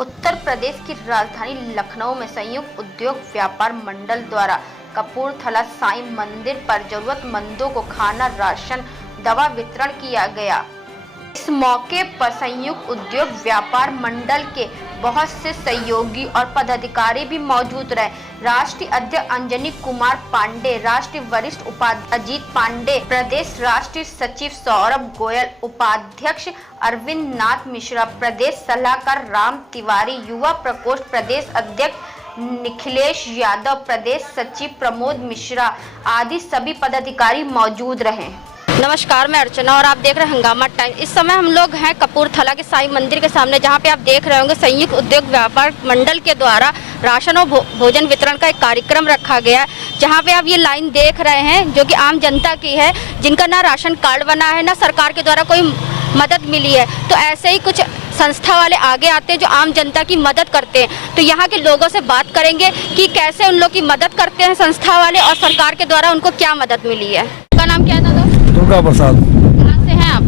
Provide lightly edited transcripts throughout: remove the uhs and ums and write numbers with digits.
उत्तर प्रदेश की राजधानी लखनऊ में संयुक्त उद्योग व्यापार मंडल द्वारा कपूरथला साईं मंदिर पर जरूरतमंदों को खाना, राशन, दवा वितरण किया गया। इस मौके पर संयुक्त उद्योग व्यापार मंडल के बहुत से सहयोगी और पदाधिकारी भी मौजूद रहे। राष्ट्रीय अध्यक्ष अंजनी कुमार पांडे, राष्ट्रीय वरिष्ठ उपाध्यक्ष अजीत पांडे, प्रदेश राष्ट्रीय सचिव सौरभ गोयल, उपाध्यक्ष अरविंद नाथ मिश्रा, प्रदेश सलाहकार राम तिवारी, युवा प्रकोष्ठ प्रदेश अध्यक्ष निखिलेश यादव, प्रदेश सचिव प्रमोद मिश्रा आदि सभी पदाधिकारी मौजूद रहे। नमस्कार, मैं अर्चना और आप देख रहे हैं हंगामा टाइम। इस समय हम लोग हैं कपूरथला के साईं मंदिर के सामने, जहां पे आप देख रहे होंगे संयुक्त उद्योग व्यापार मंडल के द्वारा राशन और भोजन वितरण का एक कार्यक्रम रखा गया है। जहां पे आप ये लाइन देख रहे हैं जो कि आम जनता की है, जिनका ना राशन कार्ड बना है, ना सरकार के द्वारा कोई मदद मिली है। तो ऐसे ही कुछ संस्था वाले आगे आते हैं जो आम जनता की मदद करते हैं। तो यहाँ के लोगों से बात करेंगे कि कैसे उन लोग की मदद करते हैं संस्था वाले और सरकार के द्वारा उनको क्या मदद मिली है। उनका नाम क्या था? दुर्गा प्रसाद। कहाँ से हैं आप?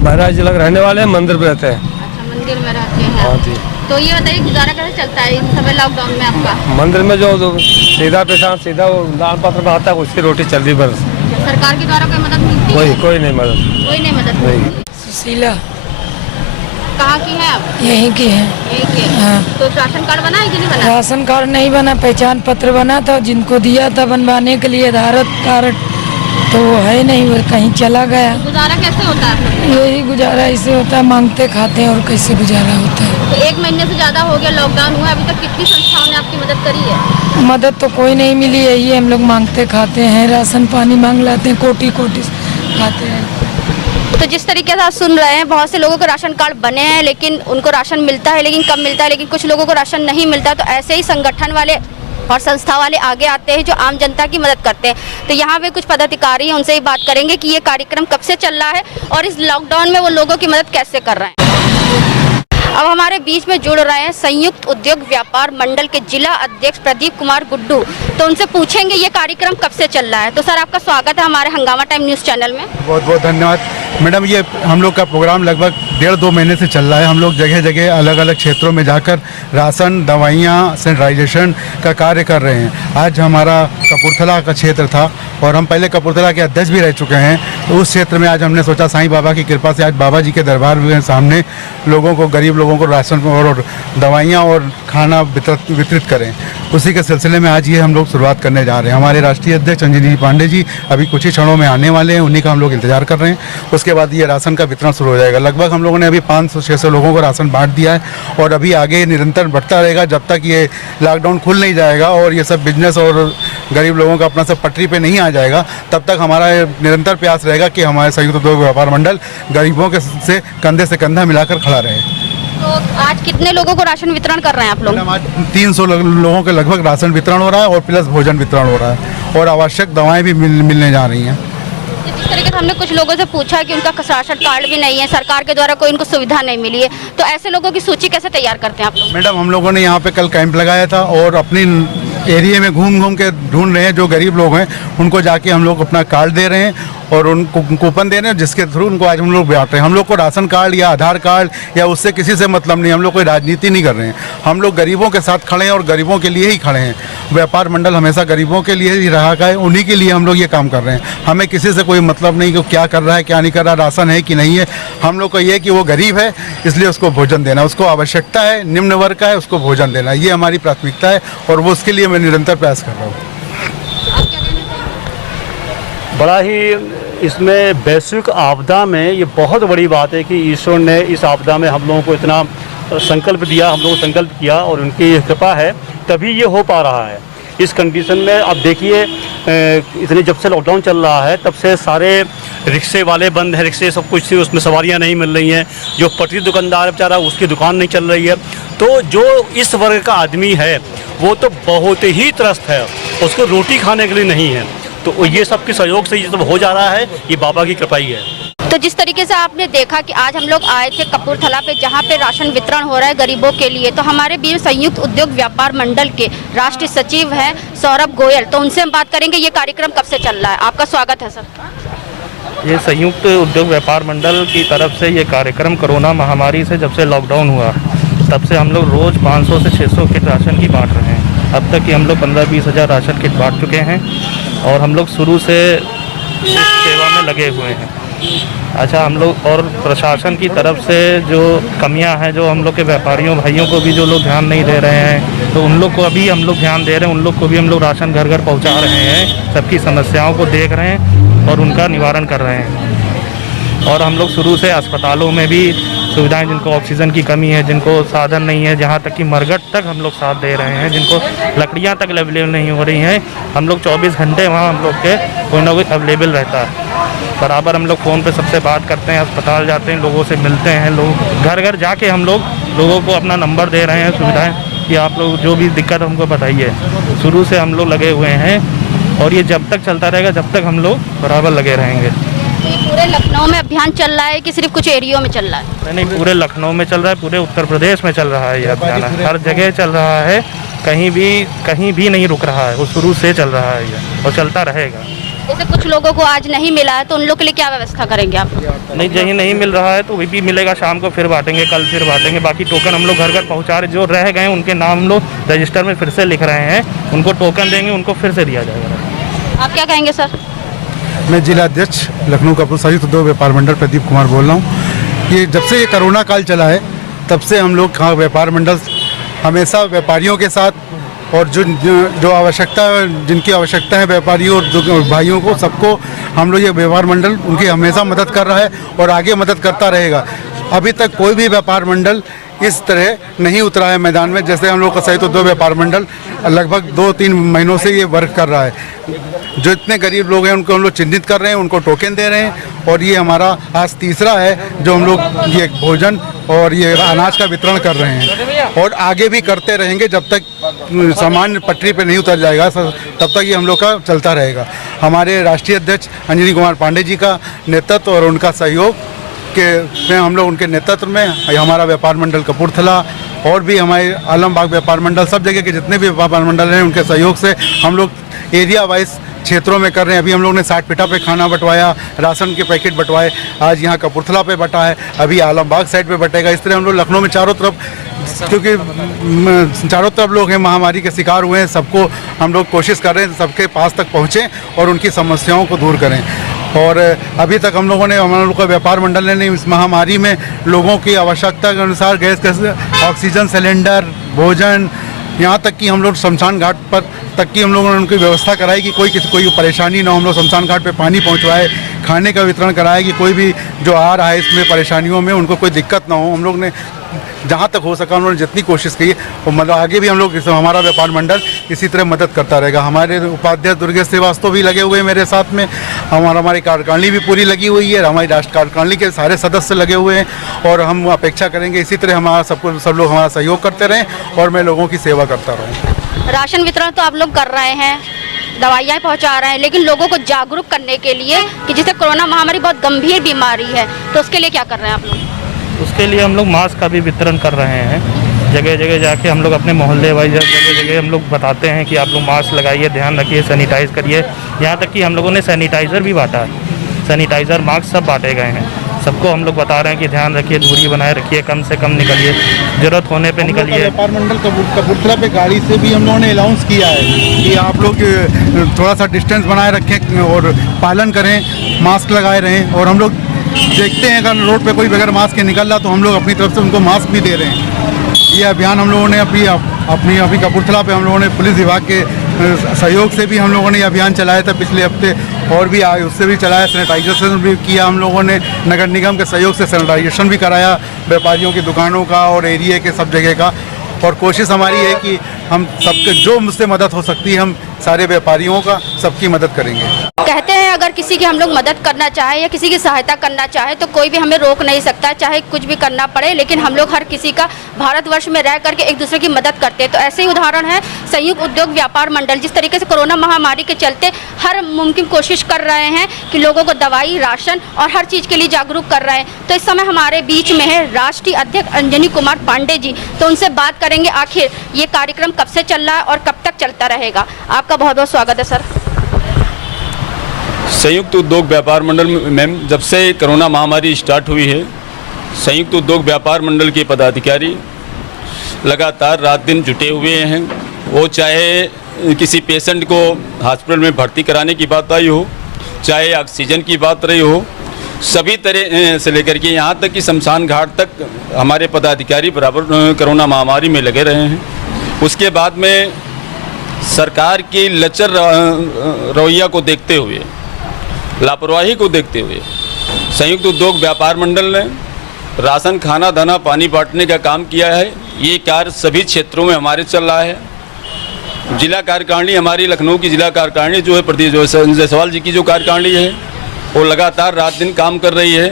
बहराइच जिला के रहने वाले हैं, मंदिर में रहते हैं। अच्छा, मंदिर में रहते हैं। हाँ जी। तो ये बताइए गुजारा कैसे चलता है इस समय लॉकडाउन में आपका? मंदिर में जो सीधा पेशान सीधा वो दान पत्र में आता है, उसकी रोटी चल रही बस। सरकार के द्वारा कोई मदद मिलती है? कोई नहीं मदद। कोई नहीं मदद मिलती। सुशीला। कहाँ की है आप? यहीं की है। यहीं की है। हाँ। तो राशन कार्ड बना है कि नहीं बना? राशन कार्ड नहीं बना, पहचान पत्र बना था, जिनको दिया था बनवाने के लिए आधार कार्ड, तो वो है नहीं, वो कहीं चला गया। गुजारा कैसे होता है? यही गुजारा ऐसे होता है, मांगते खाते हैं और कैसे गुजारा होता है। तो 1 महीने से ज्यादा हो गया लॉकडाउन हुआ, अभी तक कितनी संस्थाओं ने आपकी मदद करी है? मदद तो कोई नहीं मिली, यही हम लोग मांगते खाते हैं, राशन पानी मांग लाते हैं, कोटी कोटी खाते हैं। तो जिस तरीके से आप सुन रहे हैं, बहुत से लोगों को राशन कार्ड बने हैं, लेकिन उनको राशन मिलता है, लेकिन कम मिलता है, लेकिन कुछ लोगों को राशन नहीं मिलता। तो ऐसे ही संगठन वाले और संस्था वाले आगे आते हैं जो आम जनता की मदद करते हैं। तो यहाँ पे कुछ पदाधिकारी हैं, उनसे ही बात करेंगे कि ये कार्यक्रम कब से चल रहा है और इस लॉकडाउन में वो लोगों की मदद कैसे कर रहे हैं। अब हमारे बीच में जुड़ रहे हैं संयुक्त उद्योग व्यापार मंडल के जिला अध्यक्ष प्रदीप कुमार गुड्डू। तो उनसे पूछेंगे ये कार्यक्रम कब से चल रहा है। तो सर, आपका स्वागत है हमारे हंगामा टाइम न्यूज़ चैनल में। बहुत बहुत धन्यवाद मैडम। ये हम लोग का प्रोग्राम लगभग 1.5-2 महीने से चल रहा है। हम लोग जगह जगह अलग अलग क्षेत्रों में जाकर राशन, दवाइयाँ, सैनिटाइजेशन का कार्य कर रहे हैं। आज हमारा कपूरथला का क्षेत्र था और हम पहले कपूरथला के अध्यक्ष भी रह चुके हैं। तो उस क्षेत्र में आज हमने सोचा साईं बाबा की कृपा से आज बाबा जी के दरबार में सामने लोगों को, गरीब लोगों को राशन और दवाइयाँ और खाना वितरित करें। उसी के सिलसिले में आज ये हम लोग शुरुआत करने जा रहे हैं। हमारे राष्ट्रीय अध्यक्ष अंजनी पांडे जी अभी कुछ ही क्षणों में आने वाले हैं, उन्हीं का हम लोग इंतजार कर रहे हैं। उसके बाद ये राशन का वितरण शुरू हो जाएगा। लगभग हम लोगों ने अभी 500-600 लोगों को राशन बांट दिया है और अभी आगे निरंतर बढ़ता रहेगा जब तक ये लॉकडाउन खुल नहीं जाएगा और ये सब बिजनेस और गरीब लोगों का अपना सब पटरी पे नहीं आ जाएगा। तब तक हमारा निरंतर प्रयास रहेगा कि हमारे संयुक्त उद्योग व्यापार मंडल गरीबों के से कंधे से कंधा मिलाकर खड़ा रहे। तो आज कितने लोगों को राशन वितरण कर रहे हैं आप लोग? आज 300 लोगों के लगभग राशन वितरण हो रहा है और प्लस भोजन वितरण हो रहा है और आवश्यक दवाएं भी मिलने जा रही हैं। जिस तरीके से हमने कुछ लोगों से पूछा कि उनका राशन कार्ड भी नहीं है, सरकार के द्वारा कोई उनको सुविधा नहीं मिली है, तो ऐसे लोगों की सूची कैसे तैयार करते हैं आप लोग? मैडम, हम लोगों ने यहाँ पे कल कैंप लगाया था और अपनी एरिया में घूम घूम के ढूंढ रहे हैं जो गरीब लोग हैं, उनको जाके हम लोग अपना कार्ड दे रहे हैं और उनको कूपन दे रहे हैं, जिसके थ्रू उनको आज हम लोग बांट रहे हैं। हम लोग को राशन कार्ड या आधार कार्ड या उससे किसी से मतलब नहीं, हम लोग कोई राजनीति नहीं कर रहे हैं। हम लोग गरीबों के साथ खड़े हैं और गरीबों के लिए ही खड़े हैं। व्यापार मंडल हमेशा गरीबों के लिए ही रहा है, उन्हीं के लिए हम लोग ये काम कर रहे हैं। हमें किसी से कोई मतलब नहीं कि क्या कर रहा है, क्या नहीं कर रहा, राशन है कि नहीं है। हम लोग को ये है कि वो गरीब है, इसलिए उसको भोजन देना, उसको आवश्यकता है, निम्न वर्ग का है, उसको भोजन देना, ये हमारी प्राथमिकता है और वो उसके लिए मैं निरंतर प्रयास कर रहा हूँ। बड़ा ही इसमें वैश्विक आपदा में ये बहुत बड़ी बात है कि ईश्वर ने इस आपदा में हम लोगों को इतना संकल्प दिया, हम लोगों को संकल्प किया और उनकी कृपा है तभी ये हो पा रहा है। इस कंडीशन में अब देखिए, इतने जब से लॉकडाउन चल रहा है तब से सारे रिक्शे वाले बंद हैं, रिक्शे सब कुछ थी, उसमें सवारियां नहीं मिल रही हैं। जो पटरी दुकानदार है बेचारा, उसकी दुकान नहीं चल रही है। तो जो इस वर्ग का आदमी है वो तो बहुत ही त्रस्त है, उसको रोटी खाने के लिए नहीं है। तो ये सबके सहयोग से ये सब हो जा रहा है, ये बाबा की कृपा ही है। तो जिस तरीके से आपने देखा कि आज हम लोग आए थे कपूरथला पे, जहाँ पे राशन वितरण हो रहा है गरीबों के लिए, तो हमारे बीच संयुक्त उद्योग व्यापार मंडल के राष्ट्रीय सचिव हैं सौरभ गोयल। तो उनसे हम बात करेंगे ये कार्यक्रम कब से चल रहा है। आपका स्वागत है सर। ये संयुक्त उद्योग व्यापार मंडल की तरफ से ये कार्यक्रम कोरोना महामारी से जब से लॉकडाउन हुआ तब से हम लोग रोज़ 500 से 600 किट राशन की बांट रहे हैं। अब तक कि हम लोग 15-20 हज़ार राशन किट बांट चुके हैं और हम लोग शुरू से इस सेवा में लगे हुए हैं। अच्छा, हम लोग और प्रशासन की तरफ से जो कमियां हैं, जो हम लोग के व्यापारियों भाइयों को भी जो लोग ध्यान नहीं दे रहे हैं, तो उन लोग को अभी हम लोग ध्यान दे रहे हैं। उन लोग को भी हम लोग राशन घर घर पहुंचा रहे हैं, सबकी समस्याओं को देख रहे हैं और उनका निवारण कर रहे हैं। और हम लोग शुरू से अस्पतालों में भी सुविधाएं, जिनको ऑक्सीजन की कमी है, जिनको साधन नहीं है, जहां तक कि मरघट तक हम लोग साथ दे रहे हैं, जिनको लकड़ियां तक अवेलेबल नहीं हो रही हैं, हम लोग 24 घंटे वहां हम लोग के कोई ना कोई अवेलेबल रहता है। बराबर हम लोग फ़ोन पे सबसे बात करते हैं, अस्पताल जाते हैं, लोगों से मिलते हैं, लोग घर घर जाके हम लोग लोगों को अपना नंबर दे रहे हैं, सुविधाएँ कि आप लोग जो भी दिक्कत हमको बताइए। शुरू से हम लोग लगे हुए हैं और ये जब तक चलता रहेगा, जब तक हम लोग बराबर लगे रहेंगे। तो ये पूरे लखनऊ में अभियान चल रहा है कि सिर्फ कुछ एरियो में चल रहा है? नहीं, पूरे लखनऊ में चल रहा है, पूरे उत्तर प्रदेश में चल रहा है ये अभियान, हर जगह चल रहा है, कहीं भी नहीं रुक रहा है, वो शुरू से चल रहा है ये और चलता रहेगा। जैसे कुछ लोगों को आज नहीं मिला है तो उन लोग के लिए क्या व्यवस्था करेंगे आप? नहीं, जहीं नहीं मिल रहा है तो वही भी मिलेगा, शाम को फिर बांटेंगे, कल फिर बांटेंगे। बाकी टोकन हम लोग घर घर पहुंचा रहे, जो रह गए उनके नाम हम लोग रजिस्टर में फिर से लिख रहे हैं, उनको टोकन देंगे, उनको फिर से दिया जाएगा। आप क्या कहेंगे सर? मैं जिला अध्यक्ष लखनऊ कपूर संयुक्त उद्योग व्यापार मंडल प्रदीप कुमार बोल रहा हूँ। ये जब से ये कोरोना काल चला है तब से हम लोग व्यापार मंडल हमेशा व्यापारियों के साथ और जो आवश्यकता, जिनकी आवश्यकता है व्यापारियों और भाइयों को, सबको हम लोग ये व्यापार मंडल उनकी हमेशा मदद कर रहा है और आगे मदद करता रहेगा। अभी तक कोई भी व्यापार मंडल इस तरह नहीं उतरा है मैदान में, जैसे हम लोग का संयुक्त उद्योग व्यापार मंडल लगभग 2-3 महीनों से ये वर्क कर रहा है। जो इतने गरीब लोग हैं उनको हम लोग चिन्हित कर रहे हैं, उनको टोकन दे रहे हैं और ये हमारा आज तीसरा है जो हम लोग ये भोजन और ये अनाज का वितरण कर रहे हैं और आगे भी करते रहेंगे जब तक सामान्य पटरी पे नहीं उतर जाएगा, तब तक ये हम लोग का चलता रहेगा। हमारे राष्ट्रीय अध्यक्ष अंजनी कुमार पांडे जी का नेतृत्व और उनका सहयोग में हम लोग उनके नेतृत्व में हमारा व्यापार मंडल कपूरथला और भी हमारे आलमबाग व्यापार मंडल, सब जगह के जितने भी व्यापार मंडल हैं उनके सहयोग से हम लोग एरिया वाइज क्षेत्रों में कर रहे हैं। अभी हम लोग ने 60 पीठा पे खाना बंटवाया, राशन के पैकेट बंटवाए, आज यहाँ कपूरथला पे बटा है, अभी आलमबाग साइड पे बटेगा। इस तरह हम लोग लखनऊ में चारों तरफ, क्योंकि चारों तरफ लोग हैं महामारी के शिकार हुए हैं, सबको हम लोग कोशिश कर रहे हैं सबके पास तक पहुँचें और उनकी समस्याओं को दूर करें। और अभी तक हम लोगों ने, हमारे लोग का व्यापार मंडल ने इस महामारी में लोगों की आवश्यकता के अनुसार गैस, ऑक्सीजन सिलेंडर, भोजन, यहाँ तक कि हम लोग शमशान घाट पर तक की हम लोगों ने उनकी व्यवस्था कराई कि कोई परेशानी ना हो। हम लोग शमशान घाट पे पानी पहुँचवाए, खाने का वितरण कराया कि कोई भी जो आ रहा है इसमें परेशानियों में उनको कोई दिक्कत ना हो। हम लोग ने जहाँ तक हो सका उन्होंने जितनी कोशिश की और मतलब आगे भी हम लोग हमारा व्यापार मंडल इसी तरह मदद करता रहेगा। हमारे उपाध्यक्ष दुर्गेश श्रीवास्तव भी लगे हुए हैं मेरे साथ में, हमारी कार्यकारिणी भी पूरी लगी हुई है, हमारी राष्ट्र कार्यकारिणी के सारे सदस्य लगे हुए हैं और हम अपेक्षा करेंगे इसी तरह हमारा सब लोग हमारा सहयोग करते रहें और मैं लोगों की सेवा करता रहूँ। राशन वितरण तो आप लोग कर रहे हैं, दवाइयाँ पहुंचा रहे हैं, लेकिन लोगों को जागरूक करने के लिए कि जिससे कोरोना महामारी बहुत गंभीर बीमारी है, तो उसके लिए क्या कर रहे हैं आप लोग? उसके लिए हम लोग मास्क का भी वितरण कर रहे हैं। जगह जगह जाके हम लोग अपने मोहल्ले वाइज जगह जगह हम लोग बताते हैं कि आप लोग मास्क लगाइए, ध्यान रखिए, सैनिटाइज़ करिए। यहाँ तक कि हम लोगों ने सैनिटाइज़र भी बांटा है, सैनिटाइज़र मास्क सब बांटे गए हैं। सबको हम लोग बता रहे हैं कि ध्यान रखिए, दूरी बनाए रखिए, कम से कम निकलिए, ज़रूरत होने पे निकलिए। व्यापार मंडल कपूरथला पे गाड़ी से भी हम लोगों ने अनाउंस किया है कि आप लोग थोड़ा सा डिस्टेंस बनाए रखें और पालन करें, मास्क लगाए रहें। और हम लोग देखते हैं अगर रोड पे कोई बगैर मास्क के निकल रहा तो हम लोग अपनी तरफ से उनको मास्क भी दे रहे हैं। ये अभियान हम लोगों ने अभी कपूरथला पे हम लोगों ने पुलिस विभाग के सहयोग से भी हम लोगों ने ये अभियान चलाया था पिछले हफ्ते, और भी उससे भी चलाया। सैनिटाइजेशन भी किया हम लोगों ने, नगर निगम के सहयोग से सैनिटाइजेशन भी कराया व्यापारियों की दुकानों का और एरिया के सब जगह का। और कोशिश हमारी है कि हम सबके जो मुझसे मदद हो सकती है हम सारे व्यापारियों का सबकी मदद करेंगे। कहते हैं अगर किसी की हम लोग मदद करना चाहे या किसी की सहायता करना चाहे तो कोई भी हमें रोक नहीं सकता, चाहे कुछ भी करना पड़े, लेकिन हम लोग हर किसी का भारतवर्ष में रह करके एक दूसरे की मदद करते हैं। तो ऐसे ही उदाहरण है संयुक्त उद्योग व्यापार मंडल, जिस तरीके से कोरोना महामारी के चलते हर मुमकिन कोशिश कर रहे हैं कि लोगों को दवाई, राशन और हर चीज़ के लिए जागरूक कर रहे हैं। तो इस समय हमारे बीच में है राष्ट्रीय अध्यक्ष अंजनी कुमार पांडे जी, तो उनसे बात करेंगे आखिर ये कार्यक्रम कब से चल रहा है और कब तक चलता रहेगा। आपका बहुत बहुत स्वागत है सर। संयुक्त उद्योग व्यापार मंडल मैम, जब से कोरोना महामारी स्टार्ट हुई है, संयुक्त उद्योग व्यापार मंडल के पदाधिकारी लगातार रात दिन जुटे हुए हैं। वो चाहे किसी पेशेंट को हॉस्पिटल में भर्ती कराने की बात आई हो, चाहे ऑक्सीजन की बात रही हो, सभी तरह से लेकर के यहाँ तक कि शमशान घाट तक हमारे पदाधिकारी बराबर कोरोना महामारी में लगे रहे हैं। उसके बाद में सरकार की लचर रवैया को देखते हुए, लापरवाही को देखते हुए संयुक्त उद्योग व्यापार मंडल ने राशन, खाना, दाना, पानी बांटने का काम किया है। ये कार्य सभी क्षेत्रों में हमारे चल रहा है। जिला कार्यकारिणी हमारी लखनऊ की जिला कार्यकारिणी जो है प्रदीप जायसवाल जी की जो कार्यकारिणी है वो लगातार रात दिन काम कर रही है।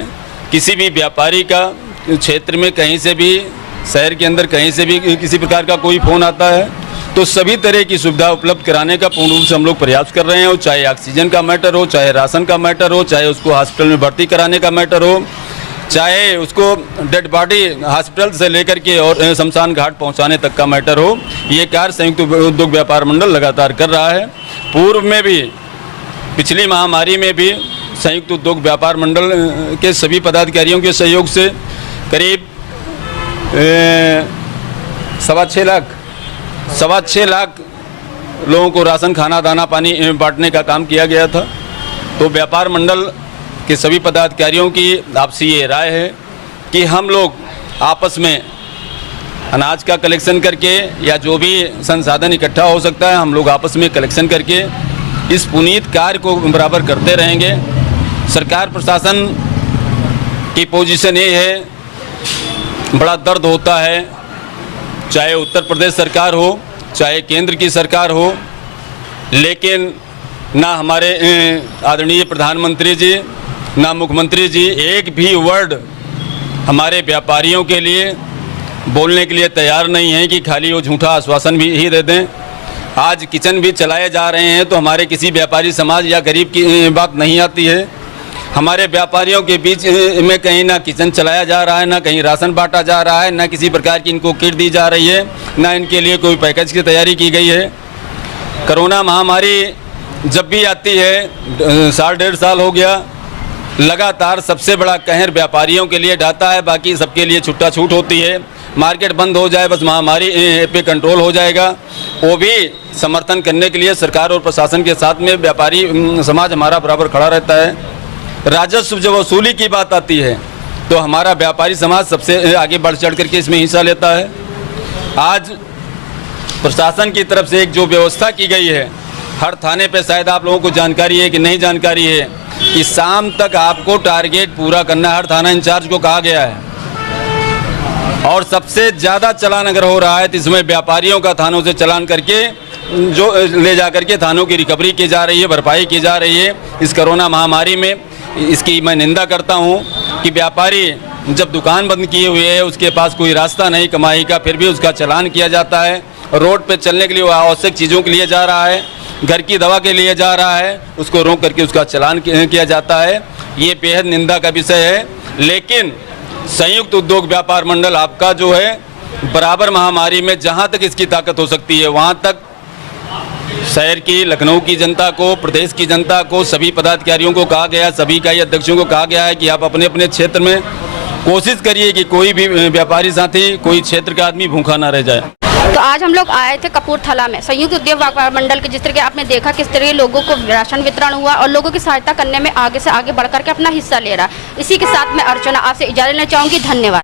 किसी भी व्यापारी का क्षेत्र में कहीं से भी, शहर के अंदर कहीं से भी किसी प्रकार का कोई फ़ोन आता है तो सभी तरह की सुविधा उपलब्ध कराने का पूर्ण रूप से हम लोग प्रयास कर रहे हैं। और चाहे ऑक्सीजन का मैटर हो, चाहे राशन का मैटर हो, चाहे उसको हॉस्पिटल में भर्ती कराने का मैटर हो, चाहे उसको डेड बॉडी हॉस्पिटल से लेकर के और शमशान घाट पहुंचाने तक का मैटर हो, ये कार्य संयुक्त उद्योग व्यापार मंडल लगातार कर रहा है। पूर्व में भी, पिछली महामारी में भी संयुक्त उद्योग व्यापार मंडल के सभी पदाधिकारियों के सहयोग से करीब 6.25 लाख लोगों को राशन, खाना, दाना, पानी बांटने का काम किया गया था। तो व्यापार मंडल के सभी पदाधिकारियों की आपसी ये राय है कि हम लोग आपस में अनाज का कलेक्शन करके या जो भी संसाधन इकट्ठा हो सकता है हम लोग आपस में कलेक्शन करके इस पुनीत कार्य को बराबर करते रहेंगे। सरकार प्रशासन की पोजीशन ये है, बड़ा दर्द होता है, चाहे उत्तर प्रदेश सरकार हो, चाहे केंद्र की सरकार हो, लेकिन ना हमारे आदरणीय प्रधानमंत्री जी, ना मुख्यमंत्री जी एक भी वर्ड हमारे व्यापारियों के लिए बोलने के लिए तैयार नहीं हैं कि खाली वो झूठा आश्वासन भी ही दे दें। आज किचन भी चलाए जा रहे हैं तो हमारे किसी व्यापारी समाज या गरीब की बात नहीं आती है। हमारे व्यापारियों के बीच में कहीं ना किचन चलाया जा रहा है, ना कहीं राशन बांटा जा रहा है, ना किसी प्रकार की इनको किट दी जा रही है, ना इनके लिए कोई पैकेज की तैयारी की गई है। कोरोना महामारी जब भी आती है, साल 1.5 साल हो गया, लगातार सबसे बड़ा कहर व्यापारियों के लिए ढाता है, बाकी सबके लिए छुट्टा छूट होती है। मार्केट बंद हो जाए बस महामारी पे कंट्रोल हो जाएगा। वो भी समर्थन करने के लिए सरकार और प्रशासन के साथ में व्यापारी समाज हमारा बराबर खड़ा रहता है। राजस्व जब वसूली की बात आती है तो हमारा व्यापारी समाज सबसे आगे बढ़ चढ़ करके इसमें हिस्सा लेता है। आज प्रशासन की तरफ से एक जो व्यवस्था की गई है, हर थाने पे शायद आप लोगों को जानकारी है कि नहीं जानकारी है कि शाम तक आपको टारगेट पूरा करना हर थाना इंचार्ज को कहा गया है। और सबसे ज़्यादा चालान अगर हो रहा है तो इसमें व्यापारियों का थानों से चालान करके जो ले जा करके थानों की रिकवरी की जा रही है, भरपाई की जा रही है। इस कोरोना महामारी में इसकी मैं निंदा करता हूं कि व्यापारी जब दुकान बंद किए हुए है, उसके पास कोई रास्ता नहीं कमाई का, फिर भी उसका चालान किया जाता है। रोड पे चलने के लिए आवश्यक चीज़ों के लिए जा रहा है, घर की दवा के लिए जा रहा है, उसको रोक करके उसका चालान किया जाता है। ये बेहद निंदा का विषय है। लेकिन संयुक्त उद्योग व्यापार मंडल आपका जो है बराबर महामारी में जहाँ तक इसकी ताकत हो सकती है वहाँ तक शहर की, लखनऊ की जनता को, प्रदेश की जनता को, सभी पदाधिकारियों को कहा गया, सभी इकाई अध्यक्षों को कहा गया है कि आप अपने अपने क्षेत्र में कोशिश करिए कि कोई भी व्यापारी साथी, कोई क्षेत्र का आदमी भूखा ना रह जाए। तो आज हम लोग आए थे कपूरथला में संयुक्त उद्योग व्यापार मंडल के, जिस तरह आपने देखा किस तरह लोगों को राशन वितरण हुआ और लोगों की सहायता करने में आगे से आगे बढ़कर के अपना हिस्सा ले रहा है। इसी के साथ मैं अर्चना आपसे इजाजत लेना चाहूँगी। धन्यवाद।